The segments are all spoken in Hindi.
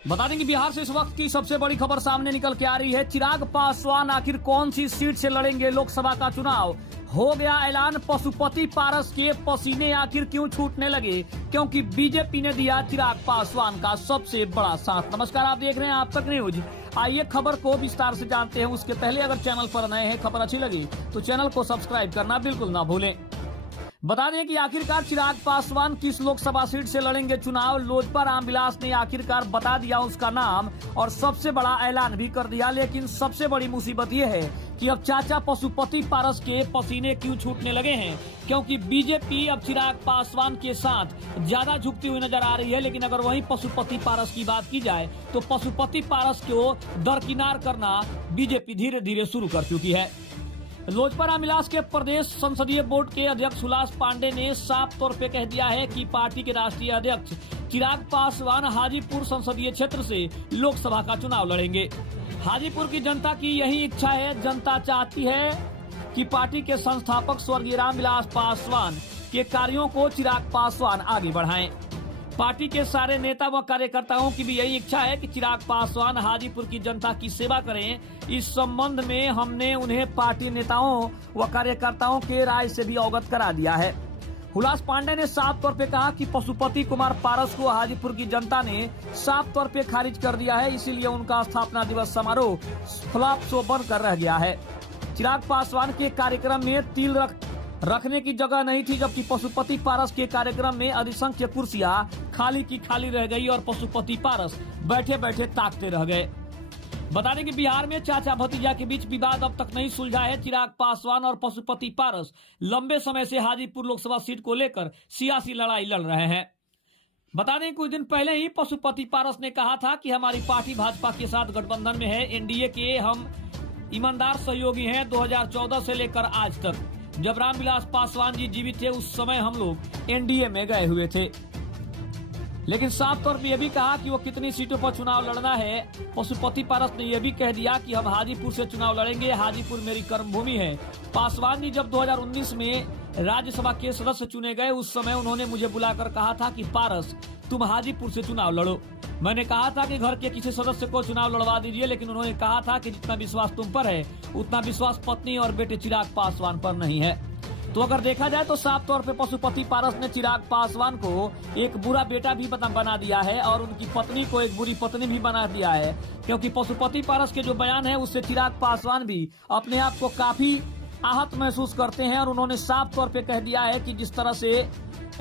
बता दें कि बिहार से इस वक्त की सबसे बड़ी खबर सामने निकल के आ रही है। चिराग पासवान आखिर कौन सी सीट से लड़ेंगे लोकसभा का चुनाव? हो गया ऐलान, पशुपति पारस के पसीने आखिर क्यों छूटने लगे? क्योंकि बीजेपी ने दिया चिराग पासवान का सबसे बड़ा साथ। नमस्कार, आप देख रहे हैं आप तक न्यूज। आइए खबर को विस्तार से जानते हैं। उसके पहले अगर चैनल पर नए हैं, खबर अच्छी लगी तो चैनल को सब्सक्राइब करना बिल्कुल ना भूलें। बता दें कि आखिरकार चिराग पासवान किस लोकसभा सीट से लड़ेंगे चुनाव। लोजपा रामविलास ने आखिरकार बता दिया उसका नाम और सबसे बड़ा ऐलान भी कर दिया। लेकिन सबसे बड़ी मुसीबत ये है कि अब चाचा पशुपति पारस के पसीने क्यों छूटने लगे हैं, क्योंकि बीजेपी अब चिराग पासवान के साथ ज्यादा झुकती हुई नजर आ रही है। लेकिन अगर वहीं पशुपति पारस की बात की जाए तो पशुपति पारस को दरकिनार करना बीजेपी धीरे धीरे शुरू कर चुकी है। लोजपा रामविलास के प्रदेश संसदीय बोर्ड के अध्यक्ष हुलास पांडे ने साफ तौर पे कह दिया है कि पार्टी के राष्ट्रीय अध्यक्ष चिराग पासवान हाजीपुर संसदीय क्षेत्र से लोकसभा का चुनाव लड़ेंगे। हाजीपुर की जनता की यही इच्छा है। जनता चाहती है कि पार्टी के संस्थापक स्वर्गीय रामविलास पासवान के कार्यों को चिराग पासवान आगे बढ़ाएं। पार्टी के सारे नेता व कार्यकर्ताओं की भी यही इच्छा है कि चिराग पासवान हाजीपुर की जनता की सेवा करें। इस संबंध में हमने उन्हें पार्टी नेताओं व कार्यकर्ताओं के राय से भी अवगत करा दिया है। हुलास पांडे ने साफ तौर पे कहा कि पशुपति कुमार पारस को हाजीपुर की जनता ने साफ तौर पे खारिज कर दिया है, इसीलिए उनका स्थापना दिवस समारोह फ्लॉप शो बनकर रह गया है। चिराग पासवान के कार्यक्रम में तिल रखने की जगह नहीं थी, जबकि पशुपति पारस के कार्यक्रम में अधिसंख्य कुर्सियां खाली की खाली रह गई और पशुपति पारस बैठे बैठे ताकते रह गए। बता दें कि बिहार में चाचा भतीजा के बीच विवाद अब तक नहीं सुलझा है। चिराग पासवान और पशुपति पारस लंबे समय से हाजीपुर लोकसभा सीट को लेकर सियासी लड़ाई लड़ रहे हैं। बता दें कुछ दिन पहले ही पशुपति पारस ने कहा था कि हमारी पार्टी भाजपा के साथ गठबंधन में है, एनडीए के हम ईमानदार सहयोगी हैं। 2014 से लेकर आज तक जब रामविलास पासवान जी जीवित थे उस समय हम लोग एनडीए में गए हुए थे। लेकिन साफ तौर पर यह भी कहा कि वो कितनी सीटों पर चुनाव लड़ना है। पशुपति पारस ने यह भी कह दिया कि हम हाजीपुर से चुनाव लड़ेंगे, हाजीपुर मेरी कर्मभूमि है। पासवान जी जब 2019 में राज्यसभा के सदस्य चुने गए उस समय उन्होंने मुझे बुलाकर कहा था कि पारस तुम हाजीपुर से चुनाव लड़ो। मैंने कहा था कि घर के किसी सदस्य को चुनाव लड़वा दीजिए, लेकिन उन्होंने कहा था कि जितना विश्वास तुम पर है उतना विश्वास पत्नी और बेटे चिराग पासवान पर नहीं है। तो अगर देखा जाए तो साफ तौर पे पशुपति पारस ने चिराग पासवान को एक बुरा बेटा भी बना दिया है और उनकी पत्नी को एक बुरी पत्नी भी बना दिया है, क्योंकि पशुपति पारस के जो बयान है उससे चिराग पासवान भी अपने आप को काफी आहत महसूस करते हैं। और उन्होंने साफ तौर पे कह दिया है कि जिस तरह से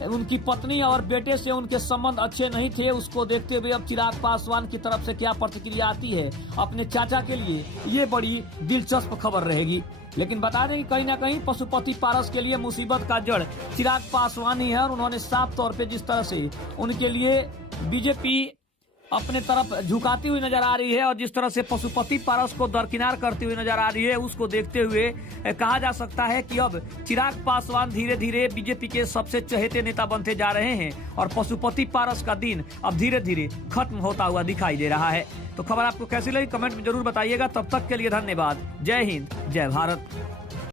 उनकी पत्नी और बेटे से उनके संबंध अच्छे नहीं थे, उसको देखते हुए अब चिराग पासवान की तरफ से क्या प्रतिक्रिया आती है अपने चाचा के लिए, ये बड़ी दिलचस्प खबर रहेगी। लेकिन बता दें कि कहीं ना कहीं पशुपति पारस के लिए मुसीबत का जड़ चिराग पासवान ही है और उन्होंने साफ तौर पे जिस तरह से उनके लिए बीजेपी अपने तरफ झुकाती हुई नजर आ रही है और जिस तरह से पशुपति पारस को दरकिनार करती हुई नजर आ रही है, उसको देखते हुए कहा जा सकता है कि अब चिराग पासवान धीरे धीरे बीजेपी के सबसे चहेते नेता बनते जा रहे हैं और पशुपति पारस का दिन अब धीरे धीरे खत्म होता हुआ दिखाई दे रहा है। तो खबर आपको कैसी लगी कमेंट में जरूर बताइएगा। तब तक के लिए धन्यवाद। जय हिंद, जय भारत।